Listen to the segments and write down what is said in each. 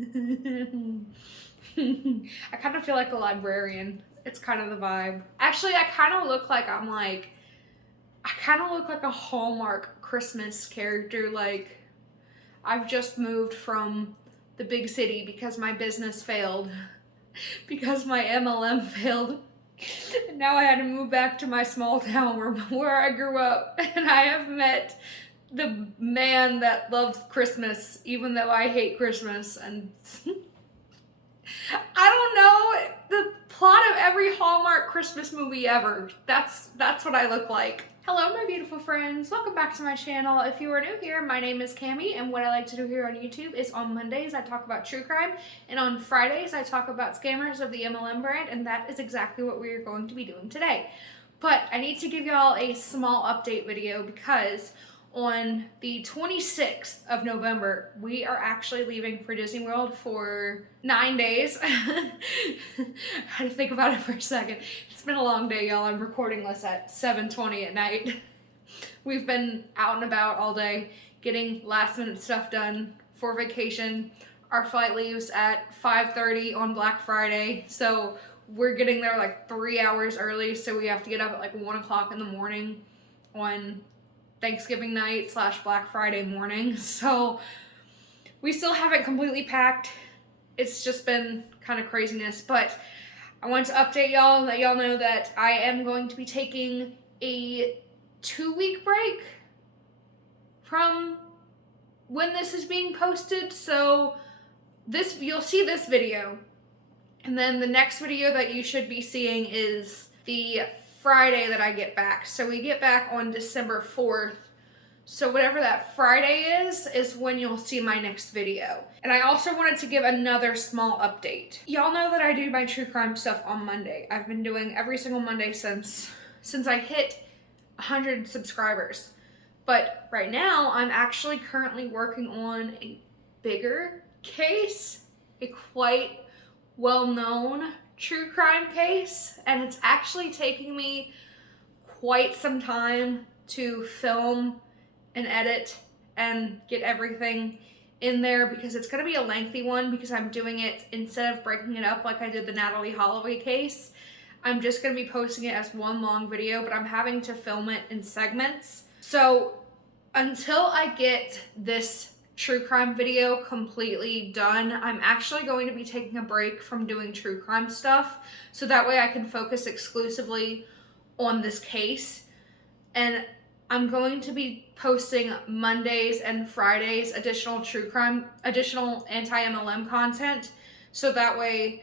I kind of feel like a librarian. It's kind of the vibe. Actually, I kind of look like I kind of look like a Hallmark Christmas character. Like, I've just moved from the big city because my business failed, because my MLM failed. And now I had to move back to my small town where I grew up, and I have met the man that loves Christmas, even though I hate Christmas. And I don't know the plot of every Hallmark Christmas movie ever. That's what I look like. Hello, my beautiful friends. Welcome back to my channel. If you are new here, my name is Cami, and what I like to do here on YouTube is on Mondays, I talk about true crime, and on Fridays, I talk about scammers of the MLM brand, and that is exactly what we are going to be doing today. But I need to give y'all a small update video because on the 26th of November, we are actually leaving for Disney World for 9 days. I had to think about it for a second. It's been a long day, y'all. I'm recording this at 7:20 at night. We've been out and about all day, getting last minute stuff done for vacation. Our flight leaves at 5:30 on Black Friday, so we're getting there like 3 hours early, so we have to get up at like 1 o'clock in the morning on Thanksgiving night / Black Friday morning. So we still haven't completely packed. It's just been kind of craziness, but I wanted to update y'all and let y'all know that I am going to be taking a 2-week break from when this is being posted. So you'll see this video, and then the next video that you should be seeing is the Friday that I get back. So we get back on December 4th. So whatever that Friday is when you'll see my next video. And I also wanted to give another small update. Y'all know that I do my true crime stuff on Monday. I've been doing every single Monday since I hit 100 subscribers. But right now, I'm actually currently working on a bigger case, a quite well-known true crime case, and it's actually taking me quite some time to film and edit and get everything in there, because it's going to be a lengthy one, because I'm doing it, instead of breaking it up like I did the Natalie Holloway case, I'm just going to be posting it as one long video, but I'm having to film it in segments. So until I get this true crime video completely done, I'm actually going to be taking a break from doing true crime stuff, so that way I can focus exclusively on this case. And I'm going to be posting Mondays and Fridays additional anti-MLM content, so that way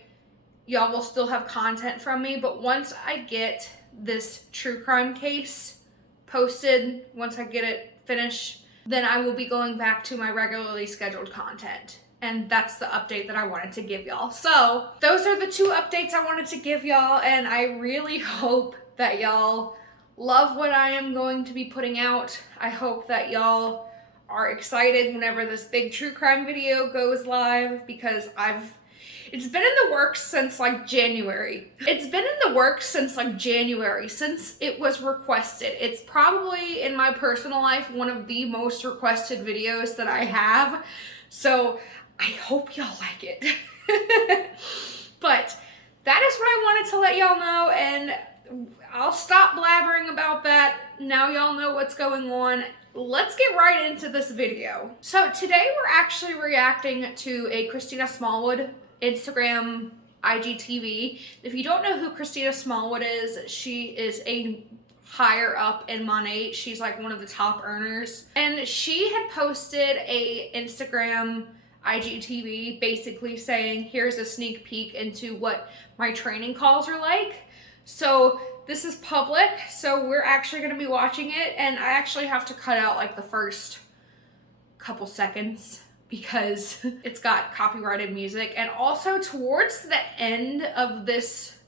y'all will still have content from me. But once I get this true crime case posted, once I get it finished, then I will be going back to my regularly scheduled content. And that's the update that I wanted to give y'all. So those are the 2 updates I wanted to give y'all, and I really hope that y'all love what I am going to be putting out. I hope that y'all are excited whenever this big true crime video goes live, because it's been in the works since like January. It's been in the works since like January, since it was requested. It's probably, in my personal life, one of the most requested videos that I have. So I hope y'all like it. But that is what I wanted to let y'all know, and I'll stop blabbering about that. Now y'all know what's going on. Let's get right into this video. So today we're actually reacting to a Christina Smallwood Instagram IGTV. If you don't know who Christina Smallwood is, she is a higher up in Monat. She's like one of the top earners. And she had posted a Instagram IGTV basically saying, here's a sneak peek into what my training calls are like. So this is public, so we're actually going to be watching it, and I actually have to cut out like the first couple seconds because it's got copyrighted music. And also towards the end of this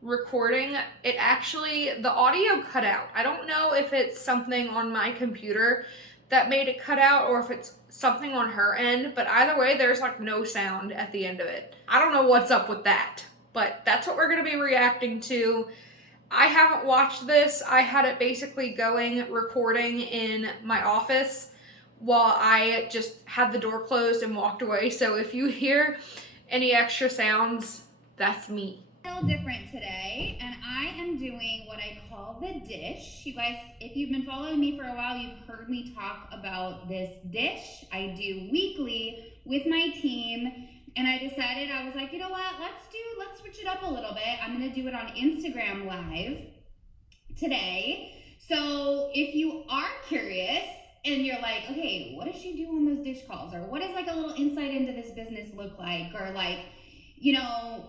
recording, the audio cut out. I don't know if it's something on my computer that made it cut out or if it's something on her end, but either way, there's like no sound at the end of it. I don't know what's up with that, but that's what we're going to be reacting to. I haven't watched this. I had it basically recording in my office while I just had the door closed and walked away. So if you hear any extra sounds, that's me. A little different today, and I am doing what I call the dish. You guys, if you've been following me for a while, you've heard me talk about this dish I do weekly with my team, and I decided, I was like, you know what, let's switch it up a little bit. I'm gonna do it on Instagram Live today. So if you are curious and you're like, okay, what does she do on those dish calls? Or what does like a little insight into this business look like? Or like, you know,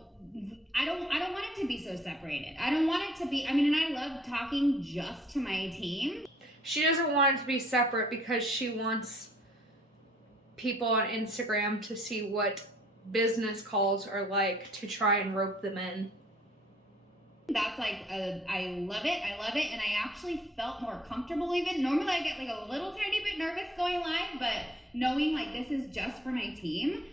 I don't want it to be so separated. I don't want it to be, I mean, and I love talking just to my team. She doesn't want it to be separate because she wants people on Instagram to see what business calls are like to try and rope them in. That's like, I love it, and I actually felt more comfortable even. Normally I get like a little tiny bit nervous going live, but knowing like this is just for my team.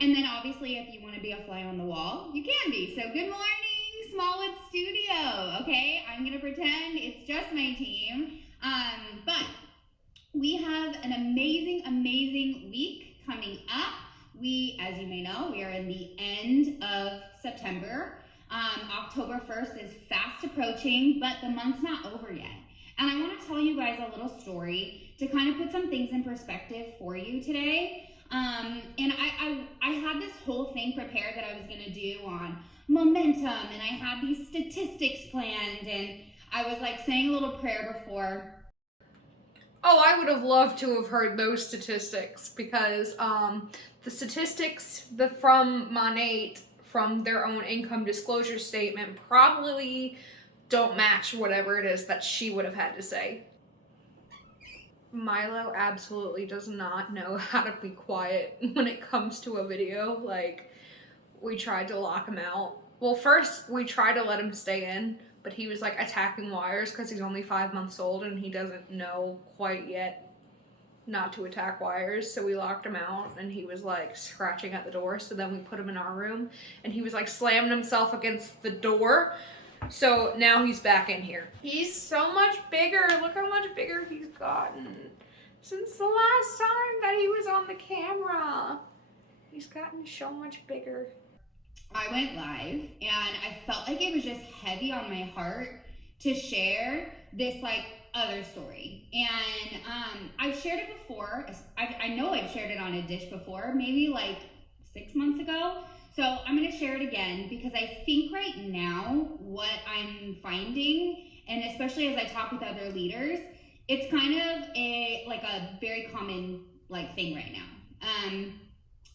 And then obviously if you want to be a fly on the wall, you can be. So good morning, Smallwood Studio, okay? I'm going to pretend it's just my team. But we have an amazing, amazing week coming up. We, as you may know, we are in the end of September. October 1st is fast approaching, but the month's not over yet. And I want to tell you guys a little story to kind of put some things in perspective for you today. And I had this whole thing prepared that I was going to do on momentum, and I had these statistics planned, and I was like saying a little prayer before. Oh, I would have loved to have heard those statistics because the statistics from Monat from their own income disclosure statement probably don't match whatever it is that she would have had to say. Milo absolutely does not know how to be quiet when it comes to a video. Like, we tried to lock him out. Well, first we tried to let him stay in, but he was like attacking wires because he's only 5 months old and he doesn't know quite yet not to attack wires. So we locked him out and he was like scratching at the door. So then we put him in our room and he was like slamming himself against the door. So now he's back in here. He's so much bigger. Look how much bigger he's gotten since the last time that he was on the camera. He's gotten so much bigger. I went live and I felt like it was just heavy on my heart to share this like other story. And I've shared it before. I know I've shared it on a dish before, maybe like 6 months ago. So I'm going to share it again because I think right now what I'm finding, and especially as I talk with other leaders, it's kind of a very common like thing right now.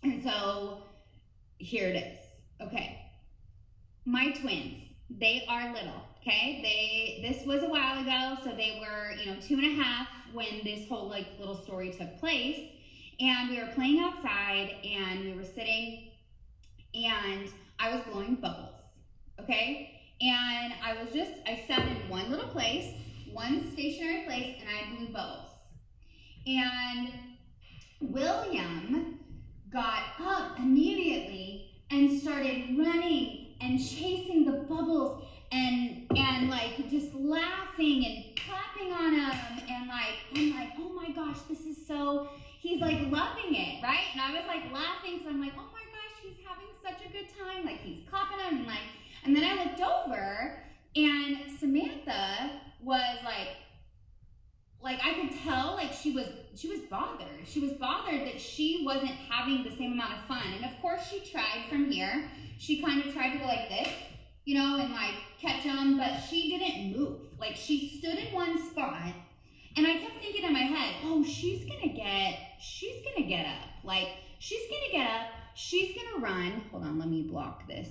And so here it is. Okay. My twins, they are little. Okay. This was a while ago. So they were, 2.5 when this whole like little story took place, and we were playing outside and we were sitting and I was blowing bubbles, okay? And I sat in one little place, one stationary place, and I blew bubbles. And William got up immediately and started running and chasing the bubbles and like just laughing and clapping on them, and like, I'm like, oh my gosh, this is so, he's like loving it, right? And I was like laughing, so I'm like, oh my gosh, he's having such a good time, like he's clapping them, and then I looked over and Samantha was like I could tell like she was bothered. She was bothered that she wasn't having the same amount of fun. And of course she tried from here. She kind of tried to go like this, and like catch them, but she didn't move. Like she stood in one spot, and I kept thinking in my head, oh, she's gonna get up. Like she's gonna get up. She's gonna run. Hold on, let me block this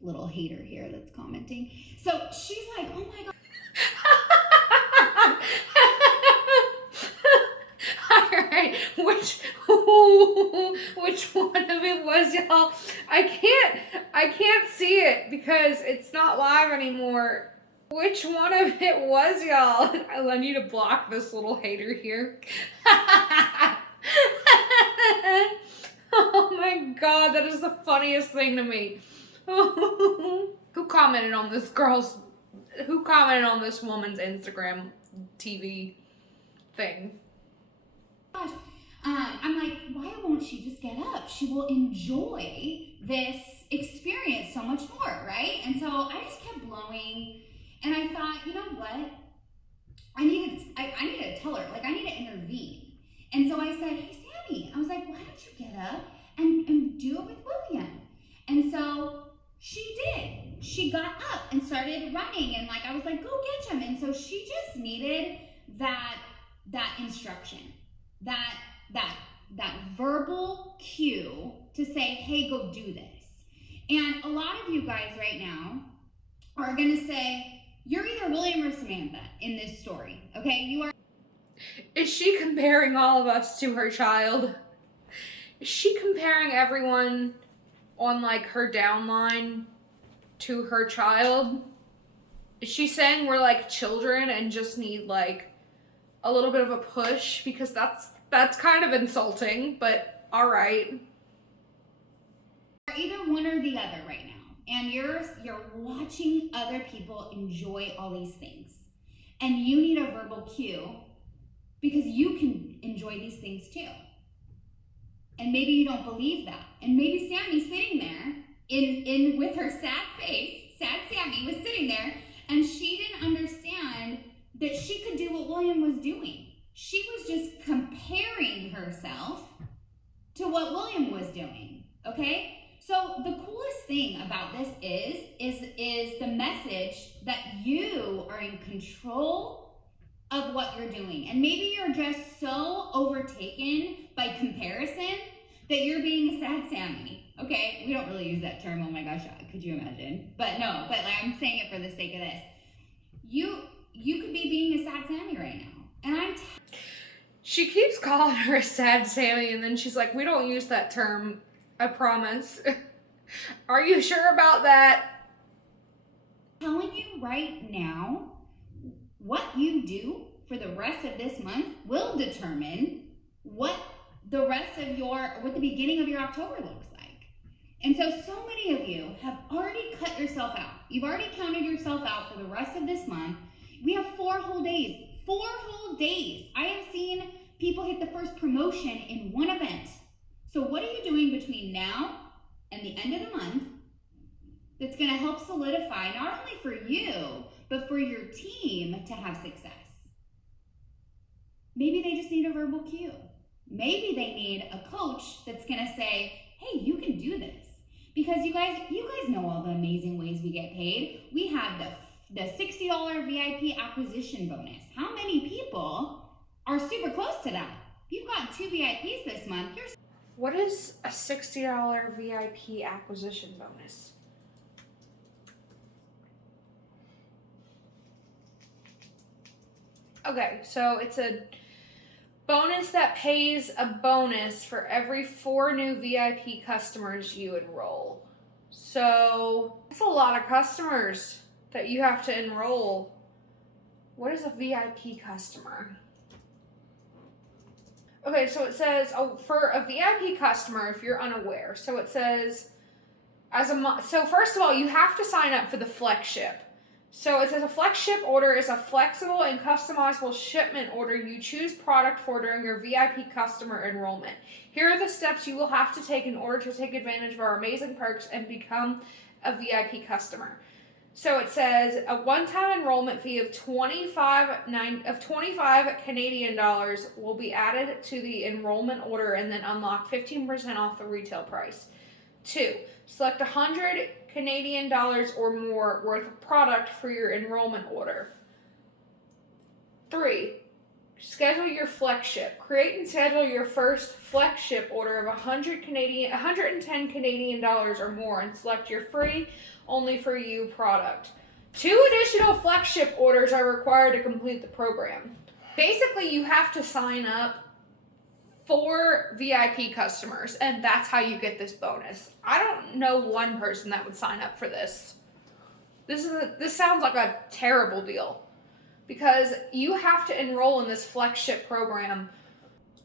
little hater here that's commenting. So she's like, oh my God. Alright, which one of it was, y'all? I can't see it because it's not live anymore. Which one of it was, y'all? I need to block this little hater here. Oh my God, that is the funniest thing to me. Who commented on this woman's Instagram TV thing. Gosh, I'm like, why won't she just get up? She will enjoy this experience so much more, right? And so I just kept blowing, and I thought, you know what? I needed to tell her, like, I need to intervene. And so I said, hey, Sammy, I was like, why don't you get up and do it with William? And so she did. She got up and started running, and like I was like, go get him. And so she just needed that instruction, that verbal cue to say, hey, go do this. And a lot of you guys right now are gonna say, you're either William or Samantha in this story, okay? You are. Is she comparing all of us to her child? Is she comparing everyone on like her downline to her child? Is she saying we're like children and just need like a little bit of a push? Because that's kind of insulting, but all right. Either one or the other right now, and you're watching other people enjoy all these things, and you need a verbal cue because you can enjoy these things too. And maybe you don't believe that, and maybe Sammy's sitting there in with her sad face. Sad Sammy was sitting there, and she didn't understand that she could do what William was doing. She was just comparing herself to what William was doing, okay? So the coolest thing about this is the message that you are in control of what you're doing. And maybe you're just so overtaken by comparison that you're being a sad Sammy, okay? We don't really use that term, oh my gosh, could you imagine? But no, but I'm saying it for the sake of this. You could be being a sad Sammy right now. And she keeps calling her a sad Sammy, and then she's like, we don't use that term, I promise. Are you sure about that? I'm telling you right now, what you do for the rest of this month will determine what the beginning of your October looks like. And so many of you have already cut yourself out. You've already counted yourself out for the rest of this month. We have 4 whole days. 4 whole days. I have seen people hit the first promotion in one event. So what are you doing between now and the end of the month that's going to help solidify not only for you, but for your team to have success? Maybe they just need a verbal cue. Maybe they need a coach that's going to say, hey, you can do this. Because you guys know all the amazing ways we get paid. We have the $60 VIP acquisition bonus. How many people are super close to that? If you've got 2 VIPs this month, what is a $60 VIP acquisition bonus? Okay, so it's a bonus that pays a bonus for every 4 new VIP customers you enroll. So that's a lot of customers that you have to enroll. What is a VIP customer? Okay, so it says, for a VIP customer, if you're unaware, so it says, so first of all, you have to sign up for the Flex Ship. So it says a Flex Ship order is a flexible and customizable shipment order you choose product for during your VIP customer enrollment. Here are the steps you will have to take in order to take advantage of our amazing perks and become a VIP customer. So it says a one-time enrollment fee of 25 Canadian dollars will be added to the enrollment order and then unlock 15% off the retail price. 2, select 100 Canadian dollars or more worth of product for your enrollment order. 3, schedule your Flex Ship. Create and schedule your first Flex Ship order of 110 Canadian dollars or more and select your free only for you product. 2 additional Flex Ship orders are required to complete the program. Basically, you have to sign up for VIP customers, and that's how you get this bonus. I don't know one person that would sign up for this. This sounds like a terrible deal because you have to enroll in this Flex Ship program.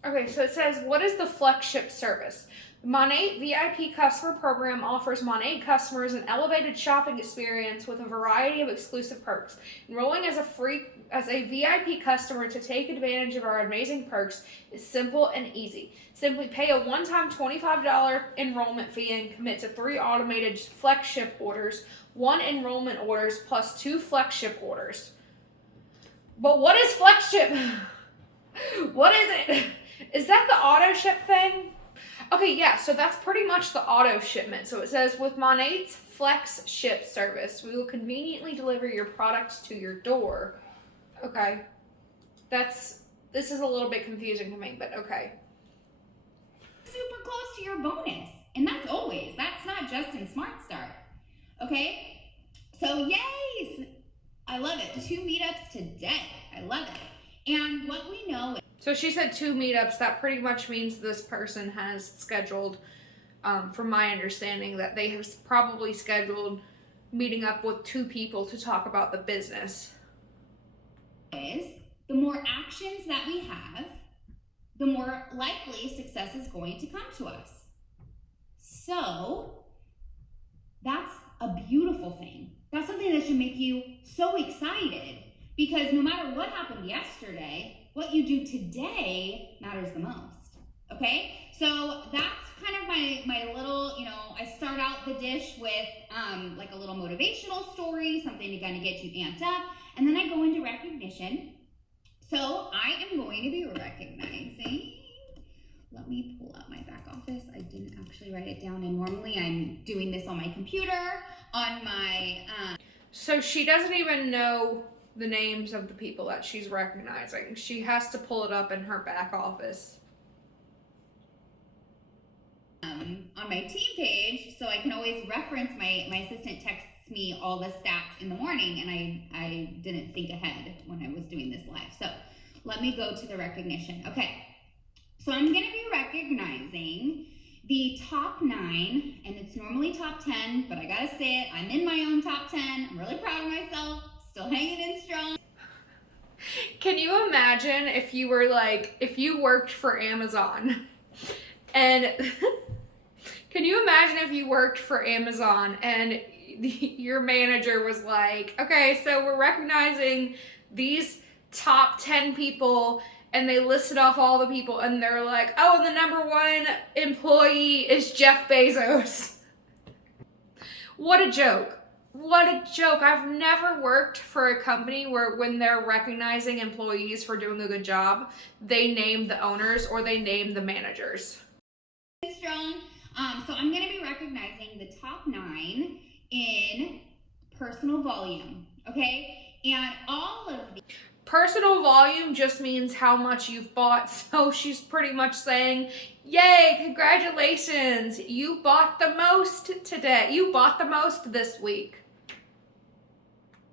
Okay, so it says, what is the Flex Ship service? The Monat VIP customer program offers Monat customers an elevated shopping experience with a variety of exclusive perks. Enrolling as a free as a VIP customer to take advantage of our amazing perks is simple and easy. Simply pay a one-time $25 enrollment fee and commit to 3 automated flex ship orders, 1 enrollment orders, plus 2 flex ship orders. But what is flex ship? What is it? Is that the auto ship thing? Okay, yeah, so that's pretty much the auto shipment. So it says, with Monat's flex ship service, we will conveniently deliver your products to your door. Okay. This is a little bit confusing to me, but okay. Super close to your bonus. And that's always. That's not just in Smart Start. Okay? So, yay! I love it. 2 meetups today. I love it. And what we know is, so she said 2 meetups. That pretty much means this person has scheduled, from my understanding, that they have probably scheduled meeting up with 2 people to talk about the business. The more actions that we have, the more likely success is going to come to us. So that's a beautiful thing. That's something that should make you so excited, because no matter what happened yesterday, what you do today matters the most. Okay? So that's kind of my little, I start out the dish with like a little motivational story, something to kind of get you amped up, and then I go into recognition. So I am going to be recognizing. Let me pull up my back office. I didn't actually write it down, and normally I'm doing this on my computer, on my... So she doesn't even know the names of the people that she's recognizing. She has to pull it up in her back office. On my team page, so I can always reference my assistant texts me all the stats in the morning, and I didn't think ahead when I was doing this live. So let me go to the recognition. Okay, so I'm going to be recognizing the top 9, and it's normally top 10, but I gotta say it, I'm in my own top 10. I'm really proud of myself, still hanging in strong. Can you imagine if you were if you worked for Amazon and can you imagine if you worked for Amazon and your manager was like, okay, so we're recognizing these top 10 people, and they listed off all the people, and they're like, oh, and the number 1 employee is Jeff Bezos. What a joke. What a joke. I've never worked for a company where when they're recognizing employees for doing a good job, they name the owners or they name the managers. Strong. So I'm going to be recognizing the top 9 in personal volume, okay? And all of the personal volume just means how much you've bought. So she's pretty much saying, yay, congratulations. You bought the most today. You bought the most this week.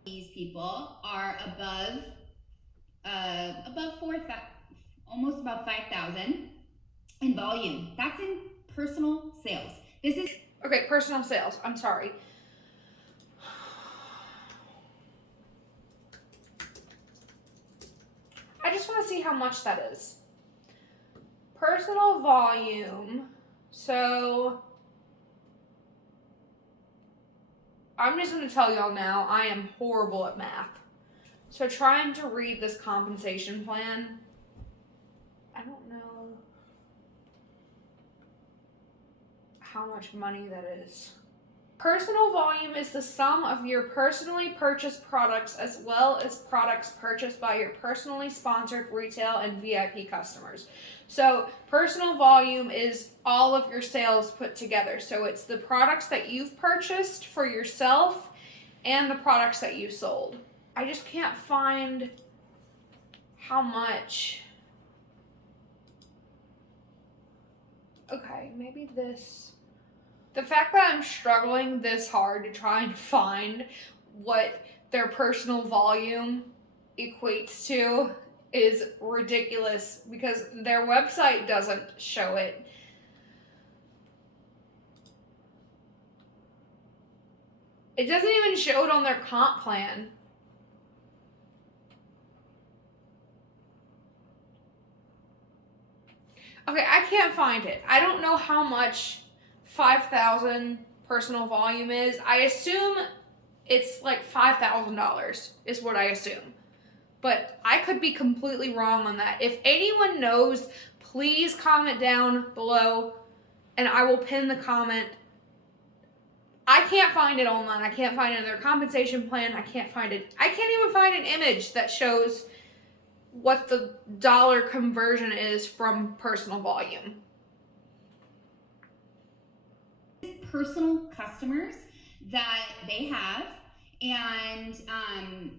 These people are above 4,000, almost about 5,000 in volume. That's in personal sales. This is okay, personal sales. I'm sorry. I just want to see how much that is. Personal volume. So I'm just going to tell y'all now, I am horrible at math. So trying to read this compensation plan, I don't know how much money that is. Personal volume is the sum of your personally purchased products as well as products purchased by your personally sponsored retail and VIP customers. So personal volume is all of your sales put together. So it's the products that you've purchased for yourself and the products that you sold. I just can't find how much. Okay, maybe this. The fact that I'm struggling this hard to try and find what their personal volume equates to is ridiculous because their website doesn't show it. It doesn't even show it on their comp plan. Okay, I can't find it. I don't know how much 5,000 personal volume is. I assume it's like $5,000 is what I assume. but I could be completely wrong on that. If anyone knows, please comment down below and I will pin the comment. I can't find it online. I can't find it in their compensation plan. I can't find it. I can't even find an image that shows what the dollar conversion is from personal volume. Personal customers that they have, and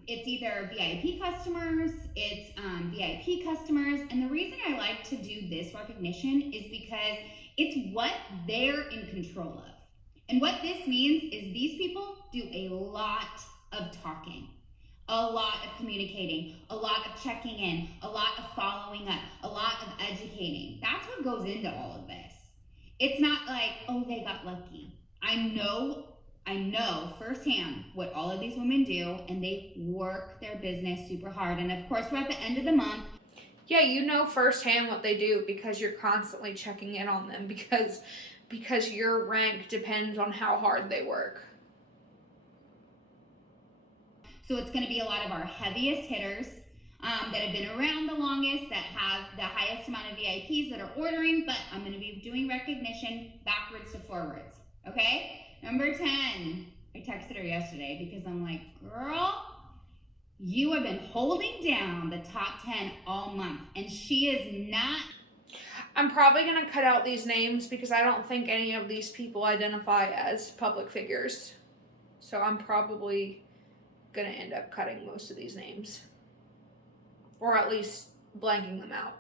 it's either VIP customers, it's VIP customers, and the reason I like to do this recognition is because it's what they're in control of. And what this means is these people do a lot of talking, a lot of communicating, a lot of checking in, a lot of following up, a lot of educating. That's what goes into all of this. It's not like, oh, they got lucky. I know firsthand what all of these women do, and they work their business super hard. And of course, we're at the end of the month. Yeah, you know firsthand what they do because you're constantly checking in on them because your rank depends on how hard they work. So it's going to be a lot of our heaviest hitters that have been around the longest, that have the highest amount of VIPs that are ordering, but I'm going to be doing recognition backwards to forwards, okay? Number 10, I texted her yesterday because I'm like, girl, you have been holding down the top 10 all month, and she is not. I'm probably going to cut out these names because I don't think any of these people identify as public figures. So I'm probably going to end up cutting most of these names. Or at least blanking them out.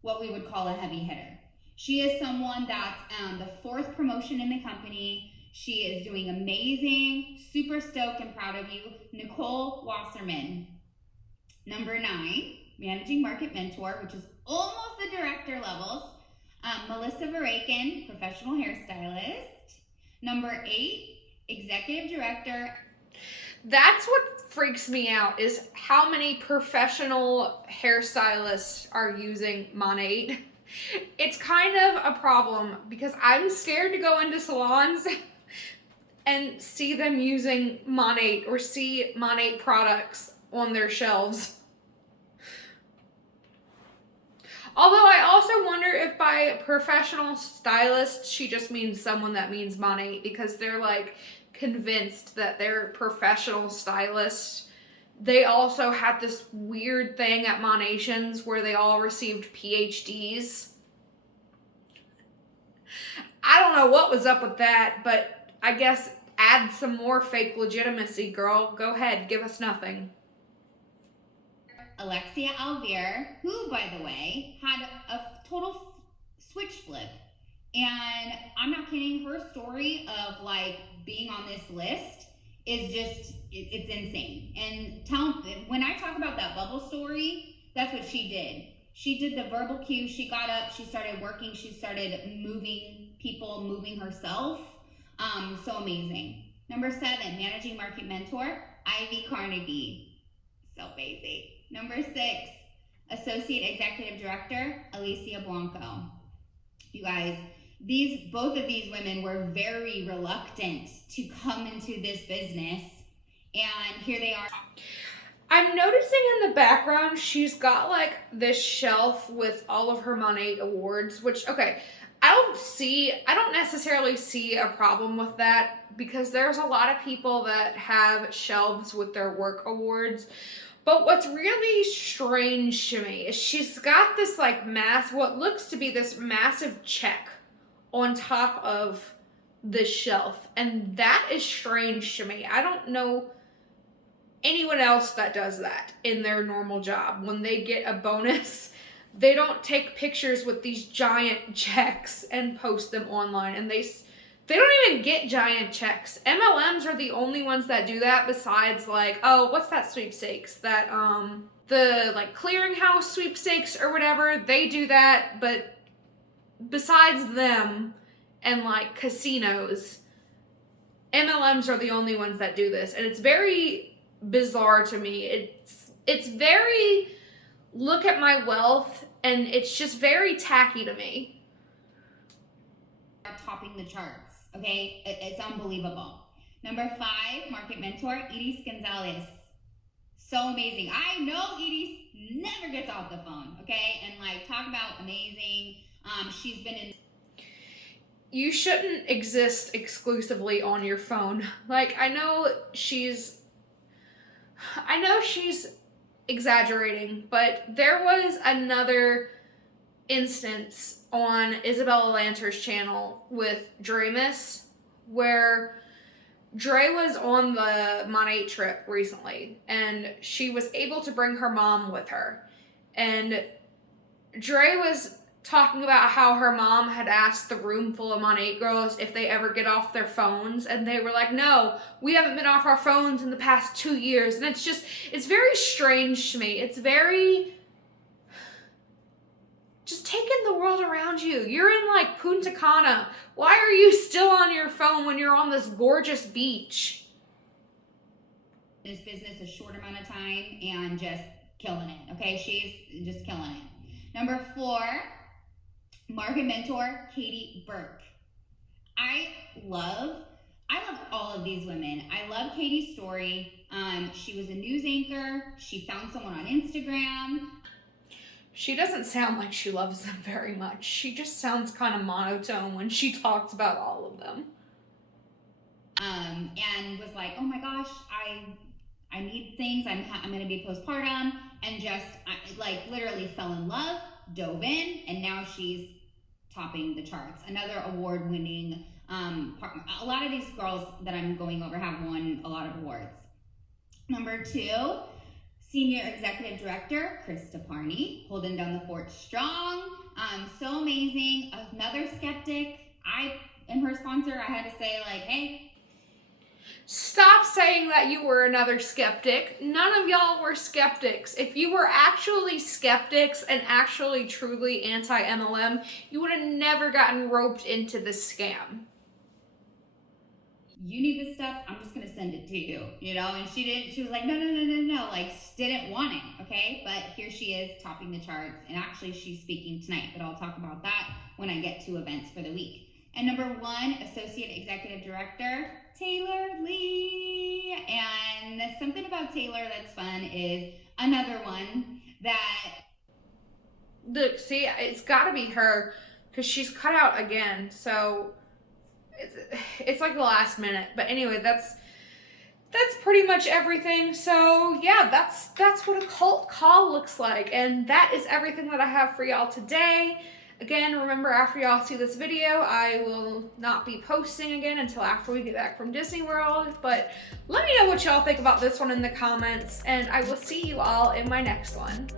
What we would call a heavy hitter. She is someone that's the 4th promotion in the company. She is doing amazing. Super stoked and proud of you. Nicole Wasserman. Number 9, Managing Market Mentor, which is almost the director levels. Melissa Varakin, Professional Hairstylist. Number 8, Executive Director. That's what freaks me out, is how many professional hairstylists are using Monat. It's kind of a problem because I'm scared to go into salons and see them using Monat or see Monat products on their shelves. Although I also wonder if by professional stylist, she just means someone that means Monat, because they're like convinced that they're professional stylists. They also had this weird thing at Monations where they all received PhDs. I don't know what was up with that, but I guess add some more fake legitimacy, girl. Go ahead, give us nothing. Alexia Alvear, who, by the way, had a total switch flip. And I'm not kidding, her story of like being on this list is just, it's insane. And when I talk about that bubble story, that's what she did. She did the verbal cue. She got up, she started working, she started moving people, moving herself. So amazing. Number 7, Managing Market Mentor, Ivy Carnegie. So basic. Number 6, Associate Executive Director, Alicia Blanco. You guys, both of these women were very reluctant to come into this business, and here they are. I'm noticing in the background, she's got like this shelf with all of her Monat awards, which, okay, I don't necessarily see a problem with that because there's a lot of people that have shelves with their work awards. But what's really strange to me is she's got this like what looks to be this massive check on top of the shelf. And that is strange to me. I don't know anyone else that does that in their normal job. When they get a bonus, they don't take pictures with these giant checks and post them online. And they don't even get giant checks. MLMs are the only ones that do that, besides like, oh, what's that sweepstakes? That, the like clearinghouse sweepstakes or whatever, they do that. But besides them and like casinos, MLMs are the only ones that do this. And it's very bizarre to me. It's very, look at my wealth, and it's just very tacky to me. Topping the charts. Okay, it's unbelievable. Number 5, Market Mentor, Edie Gonzalez. So amazing. I know Edie never gets off the phone, okay? And like, talk about amazing. She's been in. You shouldn't exist exclusively on your phone. Like, I know she's exaggerating, but there was another instance on Isabella Lanter's channel with Dreamus where Dre was on the Monat trip recently, and she was able to bring her mom with her. And Dre was talking about how her mom had asked the room full of Monat girls if they ever get off their phones, and they were like, no, we haven't been off our phones in the past 2 years. And it's very strange to me. It's very, just take in the world around you. You're in like Punta Cana. Why are you still on your phone when you're on this gorgeous beach? This business a short amount of time and just killing it, okay? She's just killing it. Number 4, market mentor, Katie Burke. I love all of these women. I love Katie's story. She was a news anchor. She found someone on Instagram. She doesn't sound like she loves them very much. She just sounds kind of monotone when she talks about all of them. And was like, oh my gosh, I need things. I'm going to be postpartum, and just like literally fell in love, dove in, and now she's topping the charts. Another award-winning a lot of these girls that I'm going over have won a lot of awards. Number 2, Senior Executive Director, Krista Parney, holding down the fort strong. So amazing. Another skeptic. I am her sponsor. I had to say, like, hey. Stop saying that you were another skeptic. None of y'all were skeptics. If you were actually skeptics and actually truly anti-MLM, you would have never gotten roped into this scam. You need this stuff, I'm just going to send it to you, you know? And she was like, no, like, didn't want it, okay? But here she is topping the charts, and actually she's speaking tonight, but I'll talk about that when I get to events for the week. And number 1, Associate Executive Director, Taylor Lee. And something about Taylor that's fun is another one that... Look, see, it's got to be her, because she's cut out again, so... It's like the last minute, but anyway, that's pretty much everything. So yeah, that's what a cult call looks like, and that is everything that I have for y'all today. Again, remember, after y'all see this video, I will not be posting again until after we get back from Disney World, but let me know what y'all think about this one in the comments, and I will see you all in my next one.